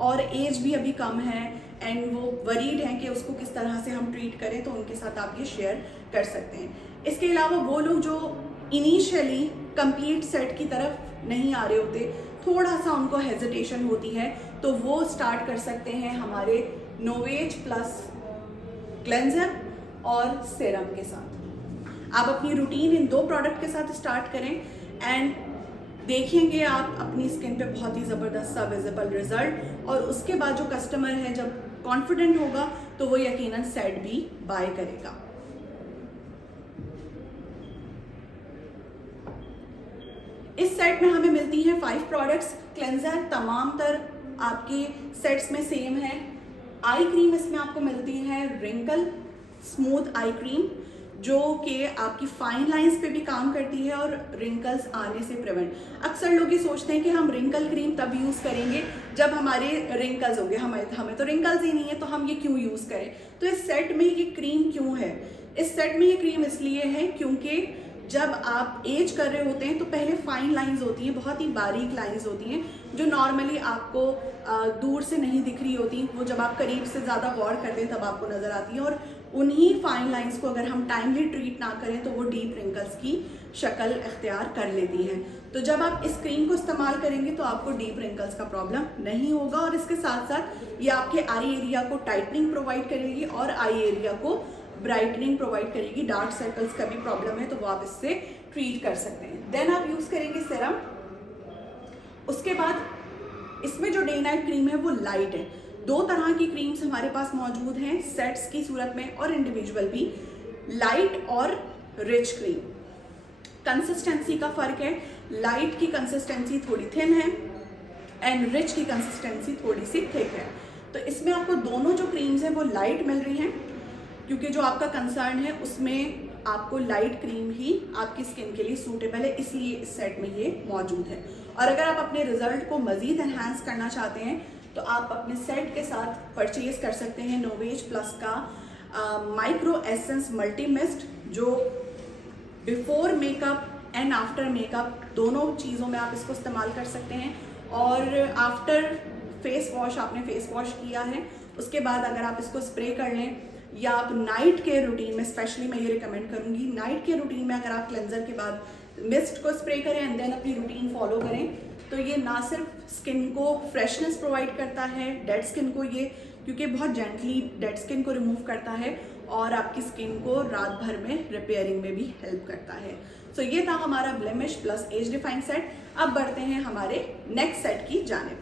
और एज भी अभी कम है एंड वो वरीड हैं कि उसको किस तरह से हम ट्रीट करें, तो उनके साथ आप ये शेयर कर सकते हैं। इसके अलावा वो लोग जो इनिशियली कंप्लीट सेट की तरफ नहीं आ रहे होते, थोड़ा सा उनको हेजिटेशन होती है, तो वो स्टार्ट कर सकते हैं हमारे नोवेज प्लस क्लेंजर और सीरम के साथ। आप अपनी रूटीन इन 2 प्रोडक्ट के साथ स्टार्ट करें एंड देखेंगे आप अपनी स्किन पे बहुत ही ज़बरदस्त सा विजिबल रिजल्ट, और उसके बाद जो कस्टमर है जब कॉन्फिडेंट होगा तो वो यकीनन सेट भी बाय करेगा। इस सेट में हमें मिलती हैं 5 प्रोडक्ट्स। क्लेंजर तमाम तर आपके सेट्स में सेम है। आई क्रीम इसमें आपको मिलती है रिंकल स्मूथ आई क्रीम, जो कि आपकी फाइन लाइंस पे भी काम करती है और रिंकल्स आने से प्रिवेंट। अक्सर लोग ये सोचते हैं कि हम रिंकल क्रीम तब यूज़ करेंगे जब हमारे रिंकल्स होंगे, हमें तो रिंकल्स ही नहीं है तो हम ये क्यों यूज़ करें। तो इस सेट में ये क्रीम क्यों है? इस सेट में ये क्रीम इसलिए है क्योंकि जब आप एज कर रहे होते हैं तो पहले फाइन लाइंस होती हैं, बहुत ही बारीक लाइंस होती हैं जो नॉर्मली आपको दूर से नहीं दिख रही होती, वो जब आप करीब से ज़्यादा गौर करते हैं तब आपको नज़र आती है, और उन्हीं फाइन लाइंस को अगर हम टाइमली ट्रीट ना करें तो वो डीप रिंकल्स की शक्ल इख्तियार कर लेती हैं। तो जब आप इस क्रीम को इस्तेमाल करेंगे तो आपको डीप रिंकल्स का प्रॉब्लम नहीं होगा, और इसके साथ साथ ये आपके आई एरिया को टाइटनिंग प्रोवाइड करेगी और आई एरिया को ब्राइटनिंग प्रोवाइड करेगी। डार्क सर्कल्स का भी प्रॉब्लम है तो वो आप इससे ट्रीट कर सकते हैं। देन आप यूज़ करेंगे सीरम। उसके बाद इसमें जो डे नाइट क्रीम है वो लाइट है। 2 तरह की क्रीम्स हमारे पास मौजूद हैं सेट्स की सूरत में और इंडिविजुअल भी, लाइट और रिच क्रीम। कंसिस्टेंसी का फ़र्क है, लाइट की कंसिस्टेंसी थोड़ी थिन है एंड रिच की कंसिस्टेंसी थोड़ी सी थिक है। तो इसमें आपको दोनों जो क्रीम्स हैं वो लाइट मिल रही हैं, क्योंकि जो आपका कंसर्न है उसमें आपको लाइट क्रीम ही आपकी स्किन के लिए सूटेबल है, इसलिए इस सेट में ये मौजूद है। और अगर आप अपने रिजल्ट को मज़ीद एनहांस करना चाहते हैं तो आप अपने सेट के साथ परचेज कर सकते हैं नोवेज प्लस का माइक्रो एसेंस मल्टी मिस्ट, जो before makeup and after makeup दोनों चीज़ों में आप इसको इस्तेमाल कर सकते हैं। और आफ्टर फेस वॉश, आपने फेस वॉश किया है, उसके बाद अगर आप इसको स्प्रे कर लें, या आप नाइट के रूटीन में, स्पेशली मैं ये रिकमेंड करूँगी नाइट के रूटीन में अगर आप क्लेंजर के बाद मिस्ट को स्प्रे करें एंड देन अपनी रूटीन फॉलो करें, तो ये ना सिर्फ स्किन को फ्रेशनेस प्रोवाइड करता है, डेड स्किन को ये क्योंकि बहुत जेंटली डेड स्किन को रिमूव करता है, और आपकी स्किन को रात भर में रिपेयरिंग में भी हेल्प करता है। सो ये था हमारा blemish plus age defined set. अब बढ़ते हैं हमारे नेक्स्ट सेट की जानिब।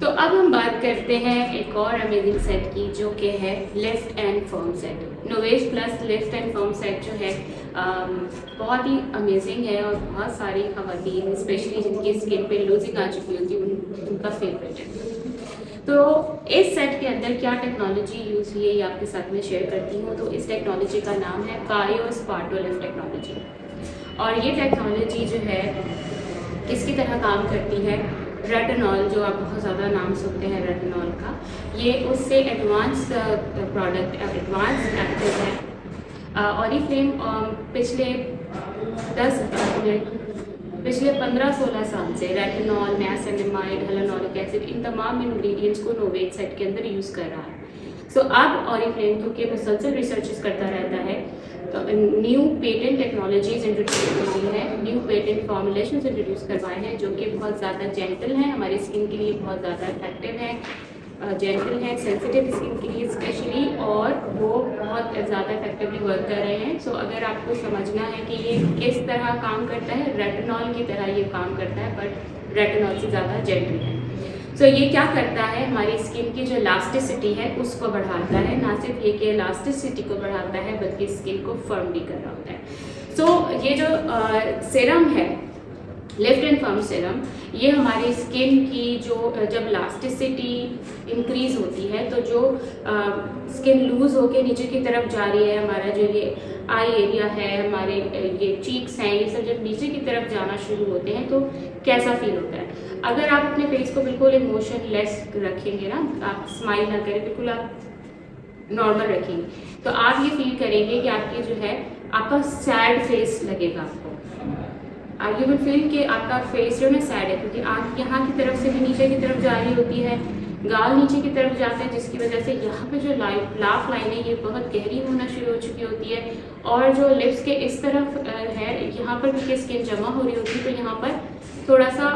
तो अब हम बात करते हैं एक और अमेजिंग सेट की, जो कि है lift and firm set. नोवेज plus lift and firm set जो है बहुत ही अमेजिंग है, और बहुत सारी ख़वातीन स्पेशली जिनकी स्किन पे लूजिंग आ चुकी होती है उनका फेवरेट है। तो इस सेट के अंदर क्या टेक्नोलॉजी यूज़ हुई है ये आपके साथ में शेयर करती हूँ। तो इस टेक्नोलॉजी का नाम है कायो स्पार्टो लिफ्ट टेक्नोलॉजी, और ये टेक्नोलॉजी जो है किसकी तरह काम करती है, रेटिनॉल, जो आप बहुत ज़्यादा नाम सुनते हैं रेटिनॉल का, ये उससे एडवांस प्रोडक्ट, एडवांस एक्टिव है। ऑरिफ्लेम पिछले 15-16 साल से रेटिनॉल, नियासिनामाइड, हेलोनोलिक एसिड, इन तमाम इंग्रेडिएंट्स को नोवेज सेट के अंदर यूज़ कर रहा है। सो अब ऑरिफ्लेम क्योंकि मुसलसल रिसर्चेस करता रहता है, तो न्यू पेटेंट टेक्नोलॉजीज इंट्रोड्यूस की है, न्यू पेटेंट फॉर्मुलेशंस इंट्रोड्यूस करवाए हैं जो कि बहुत ज़्यादा जेंटल हैं, हमारी स्किन के लिए बहुत ज़्यादा इफेक्टिव है, जेंटल हैं, सेंसिटिव स्किन के लिए स्पेशली, और वो बहुत ज़्यादा इफेक्टिवली वर्क कर रहे हैं। सो अगर आपको समझना है कि ये किस तरह काम करता है, रेटिनॉल की तरह ये काम करता है, बट रेटिनॉल से ज़्यादा जेंटल है। सो ये क्या करता है, हमारी स्किन की जो इलास्टिसिटी है उसको बढ़ाता है, ना सिर्फ ये कि इलास्टिसिटी को बढ़ाता है बल्कि स्किन को फर्म भी कर रहा होता है। सो ये जो सीरम है लिफ्ट एंड फर्म सीरम ये हमारी स्किन की जो जब इलास्टिसिटी इंक्रीज होती है तो जो स्किन लूज होके नीचे की तरफ जा रही है, हमारा जो ये आई एरिया है, हमारे ये चीक्स हैं, ये सब जब नीचे की तरफ जाना शुरू होते हैं तो कैसा फील होता है। अगर आप अपने फेस को बिल्कुल इमोशन लेस रखेंगे ना, आप स्माइल ना करें, बिल्कुल आप नॉर्मल रखेंगे, तो आप ये फील करेंगे कि आपकी जो है आपका सैड फेस लगेगा आपको। यू विल फील कि आपका फेस जो है सैड है, क्योंकि आँख यहाँ की तरफ से भी नीचे की तरफ जा रही होती है, गाल नीचे की तरफ जाते हैं, जिसकी वजह से यहाँ पे जो लाफ लाइन है ये बहुत गहरी होना शुरू हो चुकी होती है, और जो लिप्स के इस तरफ है यहाँ पर क्योंकि स्किन जमा हो रही होती है तो यहाँ पर थोड़ा सा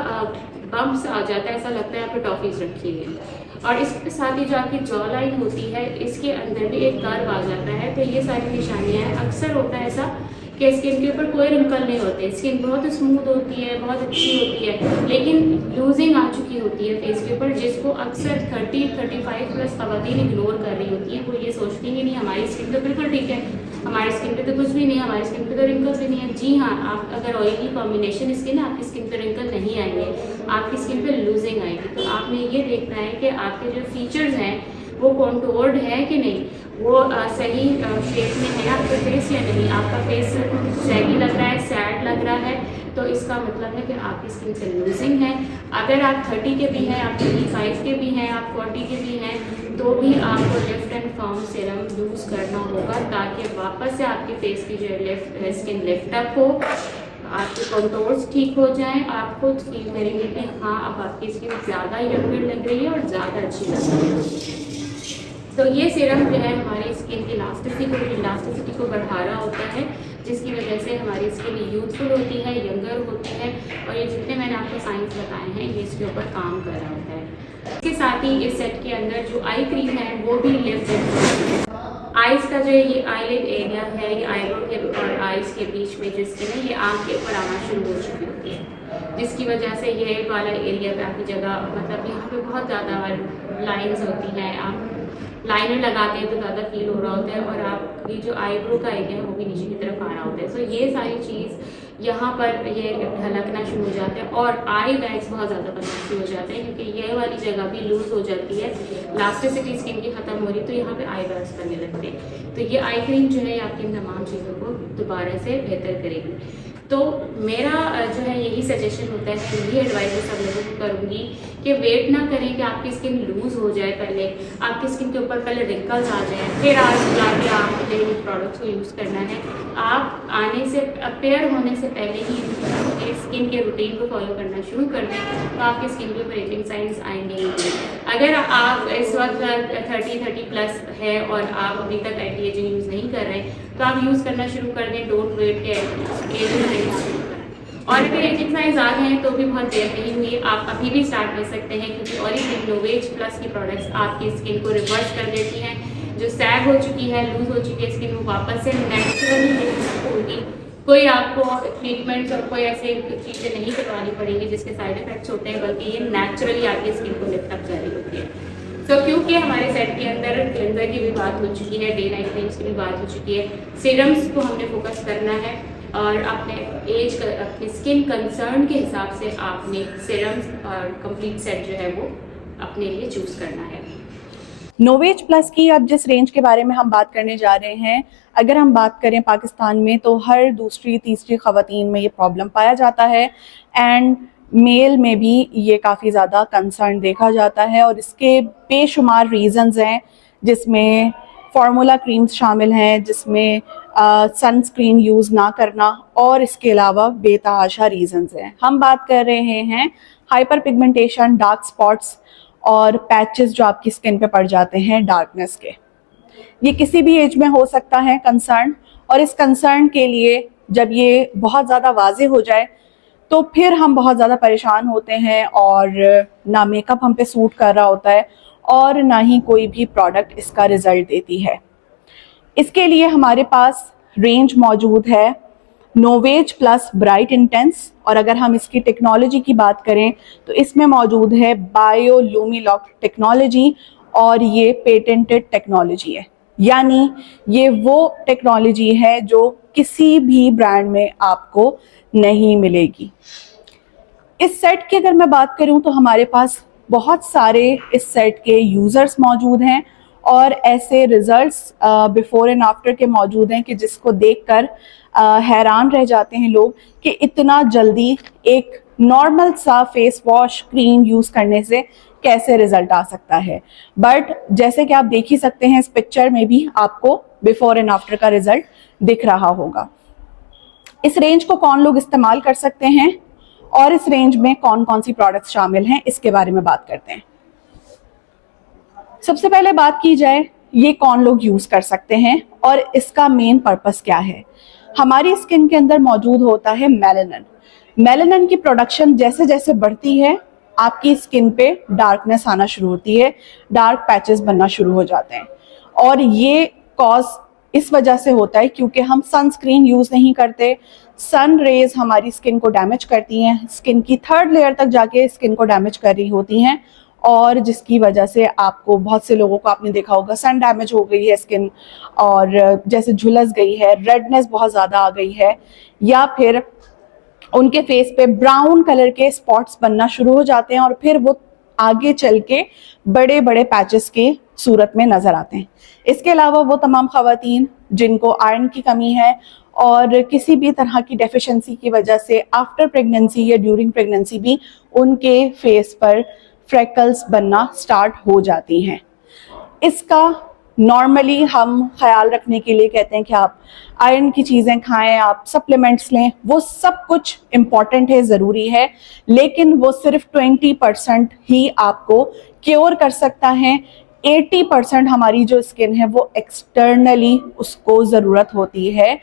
बम्प्स आ जाता है, ऐसा लगता है यहाँ पर टॉफीज रखी है। और इसके साथ ही जो आपकी जॉ लाइन होती है इसके अंदर भी एक कर्व आ जाता है। तो ये सारी निशानियाँ हैं। अक्सर होता है ऐसा कि स्किन के ऊपर कोई रिंकल नहीं होते, स्किन बहुत स्मूथ होती है, बहुत अच्छी होती है, लेकिन लूजिंग आ चुकी होती है फेस के ऊपर, जिसको अक्सर 30-35 प्लस खवातीन इग्नोर कर रही होती हैं। वो ये सोचती हैं कि नहीं हमारी स्किन तो बिल्कुल ठीक है, हमारी स्किन पे तो कुछ भी नहीं है, हमारी स्किन पे तो रिंकल्स भी नहीं है। जी हाँ, आप अगर ऑयली कॉम्बिनेशन स्किन है आपकी स्किन पे रिंकल नहीं आएंगे, आपकी स्किन पे लूजिंग आएगी। तो आपने ये देखना है कि आपके जो फीचर्स हैं वो कॉन्टोर्ड है कि नहीं, वो सही शेप में है आपका फेस या नहीं। आपका फेस सैगी लग रहा है, सैड लग रहा है, तो इसका मतलब है कि आपकी स्किन से लूजिंग है। अगर आप 30 के भी हैं, आप 25 के भी हैं, आप 40 के भी हैं, तो भी आपको lift and firm serum use करना होगा, ताकि वापस से आपके फेस की जो स्किन लिफ्ट अप हो, आपके कंटोर्स ठीक हो जाएं, आप खुद फील करेंगे कि हाँ अब आपकी स्किन ज़्यादा यंगर लग रही है और ज़्यादा अच्छी लग रही है। तो ये सीरम जो है हमारी स्किन की इलास्टिसिटी को बढ़ा रहा होता है, जिसकी वजह से हमारी स्किन यूथफुल होती है, यंगर होती है, और ये जितने मैंने आपको साइंस बताए हैं ये इसके ऊपर काम कर रहा होता है। इसके साथ ही इस सेट के अंदर जो आई क्रीम है वो भी लिफ्ट है। आइज़ का जो ये आईलिड एरिया है, ये आईब्रो के और आइज़ के बीच में जो स्किन है ये आँख के ऊपर आना शुरू हो चुकी होती है, जिसकी वजह से ये वाला एरिया काफ़ी जगह मतलब यहाँ पे बहुत ज़्यादा लाइंस होती हैं। आप लाइनर लगाते हैं तो ज़्यादा फील हो रहा होता है, और आपकी जो आईब्रो का एरिया है वो भी नीचे की तरफ आ रहा होता है। सो ये सारी चीज़ यहाँ पर ये ढलकना शुरू हो जाता है, और आई बैग्स बहुत ज़्यादा बनना शुरू हो जाते हैं, क्योंकि ये वाली जगह भी लूज हो जाती है, इलास्टिसिटी स्किन की ख़त्म हो रही, तो यहाँ पे आई बैग्स बनने लगते हैं। तो ये आई क्रीम जो है आपकी इन तमाम चीज़ों को दोबारा से बेहतर करेगी। तो मेरा जो है यही सजेशन होता है, यही एडवाइस सब लोगों को करूँगी कि वेट ना करें कि आपकी स्किन लूज़ हो जाए, पहले आपकी स्किन के ऊपर पहले रिंकल्स आ जाएं, फिर आज जाके आपने इन प्रोडक्ट्स को यूज़ करना है। आप आने से अपेयर होने से पहले ही स्किन के रूटीन को फॉलो करना शुरू कर दें, तो आपकी स्किन के ऊपर एजिंग साइंस आएंगे ही। अगर आप इस वक्त 30 प्लस है और आप अभी तक एंटी एजिंग यूज़ नहीं कर रहे तो आप यूज़ करना शुरू कर दें। डोंट वेट के एजिंग साइंस, और अगर एजिंग साइंस आ गए हैं तो भी बहुत देर नहीं हुई, आप अभी भी स्टार्ट कर सकते हैं, क्योंकि ऑरिजिन नोवेज प्लस की प्रोडक्ट्स आपकी स्किन को रिवर्स कर देती हैं। जो सैग हो चुकी है, लूज हो चुकी है स्किन, वो वापस से नेचुरली होगी। कोई आपको ट्रीटमेंट्स और कोई ऐसे चीज़ें नहीं करवानी पड़ेंगी जिसके साइड इफेक्ट्स होते हैं, बल्कि ये नेचुरली आपकी स्किन को लिफ्ट अप कर रही होती है। तो क्योंकि हमारे सेट के अंदर क्लेंजर की भी बात हो चुकी है, डे नाइट क्रीम्स की भी बात हो चुकी है, सीरम्स को हमने फोकस करना है, और अपने अपनी स्किन कंसर्न के हिसाब से आपने सीरम्स और कंप्लीट सेट जो है वो अपने लिए चूज़ करना है। नोवेज प्लस की अब जिस रेंज के बारे में हम बात करने जा रहे हैं, अगर हम बात करें पाकिस्तान में तो हर दूसरी तीसरी ख़वातीन में ये प्रॉब्लम पाया जाता है, एंड मेल में भी ये काफ़ी ज़्यादा कंसर्न देखा जाता है, और इसके बेशुमार रीज़न्स हैं, जिसमें फार्मूला क्रीम्स शामिल हैं, जिसमें सनस्क्रीन यूज़ ना करना, और इसके अलावा बेतहाशा रीज़न्स हैं। हम बात कर रहे हैं हाइपर पिगमेंटेशन, डार्क स्पॉट्स और पैचेस जो आपकी स्किन पे पड़ जाते हैं डार्कनेस के। ये किसी भी एज में हो सकता है कंसर्न, और इस कंसर्न के लिए जब ये बहुत ज़्यादा वाज़ेह हो जाए तो फिर हम बहुत ज़्यादा परेशान होते हैं, और ना मेकअप हम पे सूट कर रहा होता है और ना ही कोई भी प्रोडक्ट इसका रिज़ल्ट देती है। इसके लिए हमारे पास रेंज मौजूद है नोवेज प्लस ब्राइट इंटेंस, और अगर हम इसकी टेक्नोलॉजी की बात करें तो इसमें मौजूद है बायोलूमिलॉक टेक्नोलॉजी, और ये पेटेंटेड टेक्नोलॉजी है, यानी ये वो टेक्नोलॉजी है जो किसी भी ब्रांड में आपको नहीं मिलेगी। इस सेट की अगर मैं बात करूं तो हमारे पास बहुत सारे इस सेट के यूज़र्स मौजूद हैं और ऐसे रिजल्ट्स बिफोर एंड आफ्टर के मौजूद हैं कि जिसको देखकर हैरान रह जाते हैं लोग कि इतना जल्दी एक नॉर्मल सा फेस वॉश क्रीम यूज़ करने से कैसे रिजल्ट आ सकता है। बट जैसे कि आप देख ही सकते हैं, इस पिक्चर में भी आपको बिफोर एंड आफ्टर का रिजल्ट दिख रहा होगा। इस रेंज को कौन लोग इस्तेमाल कर सकते हैं और इस रेंज में कौन कौन सी प्रोडक्ट्स शामिल हैं, इसके बारे में बात करते हैं। सबसे पहले बात की जाए ये कौन लोग यूज कर सकते हैं और इसका मेन पर्पस क्या है। हमारी स्किन के अंदर मौजूद होता है मेलानिन। मेलानिन की प्रोडक्शन जैसे जैसे बढ़ती है आपकी स्किन पे डार्कनेस आना शुरू होती है, डार्क पैचेस बनना शुरू हो जाते हैं। और ये कॉज इस वजह से होता है क्योंकि हम सनस्क्रीन यूज नहीं करते। सन रेज हमारी स्किन को डैमेज करती हैं, स्किन की थर्ड लेयर तक जाके स्किन को डैमेज कर रही होती हैं और जिसकी वजह से आपको, बहुत से लोगों को आपने देखा होगा, सन डैमेज हो गई है स्किन और जैसे झुलस गई है, रेडनेस बहुत ज़्यादा आ गई है, या फिर उनके फेस पे ब्राउन कलर के स्पॉट्स बनना शुरू हो जाते हैं और फिर वो आगे चल के बड़े बड़े पैचेस की सूरत में नजर आते हैं। इसके अलावा वो तमाम खवातीन जिनको आयरन की कमी है और किसी भी तरह की डेफिशिएंसी की वजह से आफ्टर प्रेगनेंसी या ड्यूरिंग प्रेगनेंसी भी उनके फेस पर फ्रेकल्स बनना स्टार्ट हो जाती हैं। इसका नॉर्मली हम ख्याल रखने के लिए कहते हैं कि आप आयरन की चीज़ें खाएं, आप सप्लीमेंट्स लें, वो सब कुछ इम्पॉर्टेंट है, ज़रूरी है, लेकिन वो सिर्फ 20% ही आपको क्योर कर सकता है। 80% हमारी जो स्किन है वो एक्सटर्नली उसको ज़रूरत होती है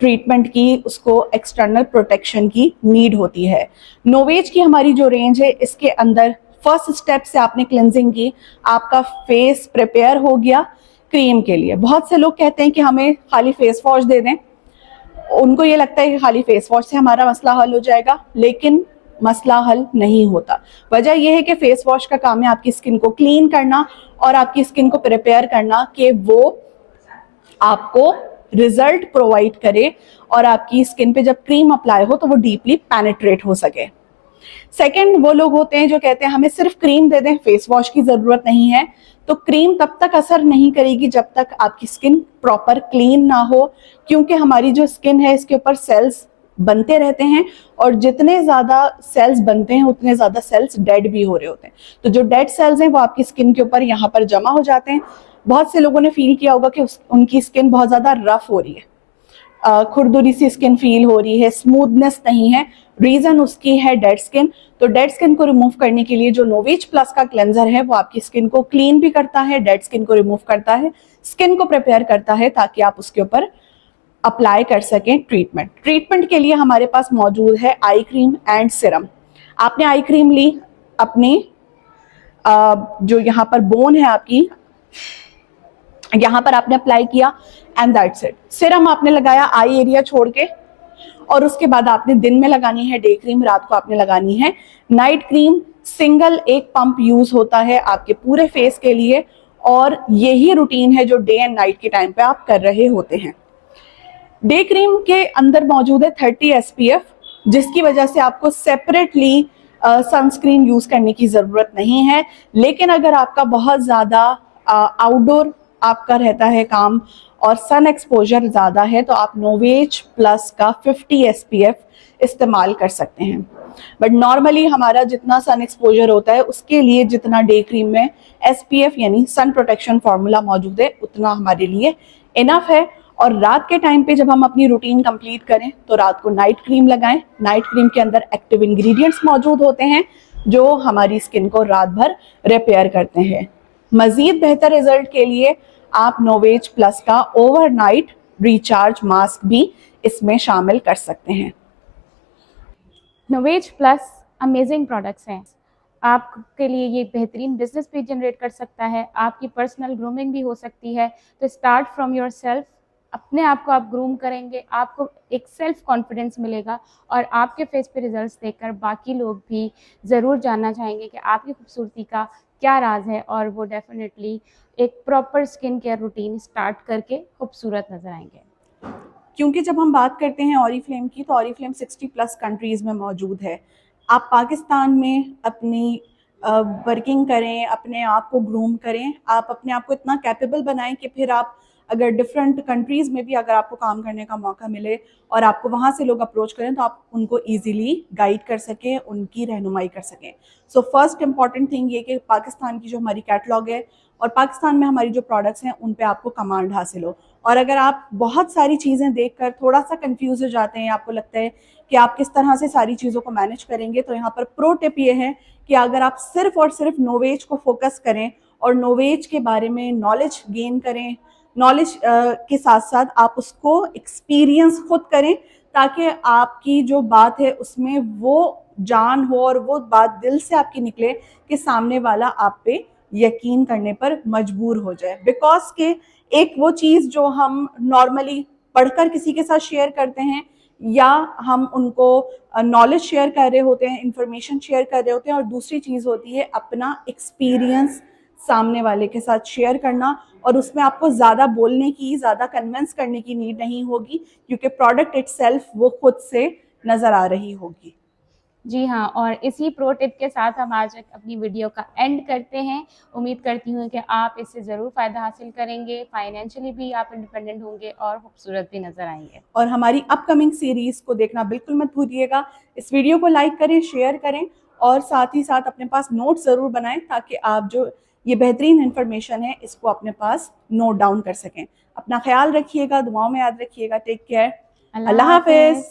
ट्रीटमेंट की, उसको एक्सटर्नल प्रोटेक्शन की नीड होती है। नोवेज की हमारी जो रेंज है इसके अंदर फर्स्ट स्टेप से आपने क्लेंजिंग की, आपका फेस प्रिपेयर हो गया क्रीम के लिए। बहुत से लोग कहते हैं कि हमें खाली फेस वॉश दे दें, उनको ये लगता है कि खाली फेस वॉश से हमारा मसला हल हो जाएगा, लेकिन मसला हल नहीं होता। वजह यह है कि फेस वॉश का काम है आपकी स्किन को क्लीन करना और आपकी स्किन को प्रिपेयर करना कि वो आपको रिजल्ट प्रोवाइड करे और आपकी स्किन पे जब क्रीम अप्लाई हो तो वो डीपली पेनिट्रेट हो सके। सेकंड, वो लोग होते हैं जो कहते हैं हमें सिर्फ क्रीम दे दें, फेस वॉश की जरूरत नहीं है। तो क्रीम तब तक असर नहीं करेगी जब तक आपकी स्किन प्रॉपर क्लीन ना हो, क्योंकि हमारी जो स्किन है इसके ऊपर सेल्स बनते रहते हैं और जितने ज्यादा सेल्स बनते हैं उतने ज्यादा सेल्स डेड भी हो रहे होते हैं। तो जो डेड सेल्स हैं वो आपकी स्किन के ऊपर यहाँ पर जमा हो जाते हैं। बहुत से लोगों ने फील किया होगा कि उनकी स्किन बहुत ज्यादा रफ हो रही है, खुरदुरी सी स्किन फील हो रही है, स्मूथनेस नहीं है। रीजन उसकी है डेड स्किन। तो डेड स्किन को रिमूव करने के लिए जो नोवेज प्लस का क्लेंजर है वो आपकी स्किन को क्लीन भी करता है, डेड स्किन को रिमूव करता है, स्किन को प्रिपेयर करता है ताकि आप उसके ऊपर अप्लाई कर सकें ट्रीटमेंट के लिए हमारे पास मौजूद है आई क्रीम एंड सिरम। आपने आई क्रीम ली, अपनी जो यहाँ पर बोन है आपकी, यहाँ पर आपने अप्लाई किया एंड दैट्स इट। सिरम आपने लगाया आई एरिया छोड़ के और उसके बाद आपने दिन में लगानी है डे क्रीम, रात को आपने लगानी है नाइट क्रीम। सिंगल एक पंप यूज होता है आपके पूरे फेस के लिए और यही रूटीन है जो डे एंड नाइट के टाइम पे आप कर रहे होते हैं। डे क्रीम के अंदर मौजूद है 30 SPF, जिसकी वजह से आपको सेपरेटली सनस्क्रीन यूज करने की जरूरत नहीं है। लेकिन अगर आपका बहुत ज्यादा आउटडोर आपका रहता है काम और सन एक्सपोजर ज़्यादा है तो आप नोवेज प्लस का 50 SPF इस्तेमाल कर सकते हैं। बट नॉर्मली हमारा जितना सन एक्सपोजर होता है उसके लिए जितना डे क्रीम में SPF यानी सन प्रोटेक्शन फार्मूला मौजूद है उतना हमारे लिए इनफ है। और रात के टाइम पे जब हम अपनी रूटीन कंप्लीट करें तो रात को नाइट क्रीम लगाएं। नाइट क्रीम के अंदर एक्टिव इंग्रेडिएंट्स मौजूद होते हैं जो हमारी स्किन को रात भर रिपेयर करते हैं। मजीद बेहतर रिजल्ट के लिए आप नोवेज प्लस का ओवरनाइट रिचार्ज मास्क भी इसमें शामिल कर सकते हैं। नोवेज प्लस अमेजिंग प्रोडक्ट्स हैं। आपके लिए ये बेहतरीन बिजनेस भी जनरेट कर सकता है, आपकी पर्सनल ग्रूमिंग भी हो सकती है। तो स्टार्ट फ्रॉम योर सेल्फ, अपने आप को आप ग्रूम करेंगे, आपको एक सेल्फ कॉन्फिडेंस मिलेगा और आपके फेस पे रिजल्ट्स देखकर बाकी लोग भी ज़रूर जानना चाहेंगे कि आपकी खूबसूरती का क्या राज है और वो डेफिनेटली एक proper skin care routine start करके खूबसूरत नजर आएंगे। क्योंकि जब हम बात करते हैं ऑरिफ्लेम की तो ऑरिफ्लेम 60+ कंट्रीज में मौजूद है। आप पाकिस्तान में अपनी वर्किंग करें, अपने आप को ग्रूम करें, आप अपने आप को इतना कैपेबल बनाएं कि फिर आप अगर डिफरेंट कंट्रीज़ में भी अगर आपको काम करने का मौका मिले और आपको वहाँ से लोग अप्रोच करें तो आप उनको ईजिली गाइड कर सकें, उनकी रहनुमाई कर सकें। सो फर्स्ट इंपॉर्टेंट थिंग ये कि पाकिस्तान की जो हमारी कैटलॉग है और पाकिस्तान में हमारी जो प्रोडक्ट्स हैं उन पे आपको कमांड हासिल हो। और अगर आप बहुत सारी चीज़ें देखकर थोड़ा सा कंफ्यूज हो जाते हैं, आपको लगता है कि आप किस तरह से सारी चीज़ों को मैनेज करेंगे, तो यहाँ पर प्रो टिप ये है कि अगर आप सिर्फ और सिर्फ नोवेज को फोकस करें और नोवेज के बारे में नॉलेज गेन करें, नॉलेज के साथ साथ आप उसको एक्सपीरियंस खुद करें, ताकि आपकी जो बात है उसमें वो जान हो और वो बात दिल से आपकी निकले कि सामने वाला आप पे यकीन करने पर मजबूर हो जाए। बिकॉज के एक वो चीज़ जो हम नॉर्मली पढ़कर किसी के साथ शेयर करते हैं या हम उनको नॉलेज शेयर कर रहे होते हैं, इंफॉर्मेशन शेयर कर रहे होते हैं, और दूसरी चीज़ होती है अपना एक्सपीरियंस सामने वाले के साथ शेयर करना। और उसमें आपको ज़्यादा बोलने की, ज़्यादा कन्विंस करने की नीड नहीं होगी, क्योंकि प्रोडक्ट इटसेल्फ वो खुद से नज़र आ रही होगी। जी हाँ, और इसी प्रो टिप के साथ हम आज अपनी वीडियो का एंड करते हैं। उम्मीद करती हूँ कि आप इससे ज़रूर फ़ायदा हासिल करेंगे, फाइनेंशियली भी आप इंडिपेंडेंट होंगे और खूबसूरत भी नज़र आएंगे। और हमारी अपकमिंग सीरीज़ को देखना बिल्कुल मत भूलिएगा। इस वीडियो को लाइक करें, शेयर करें और साथ ही साथ अपने पास नोट ज़रूर बनाएं, ताकि आप जो ये बेहतरीन इन्फॉर्मेशन है इसको अपने पास नोट डाउन कर सकें। अपना ख्याल रखिएगा, दुआओं में याद रखिएगा। Take care. अल्लाह हाफिज़।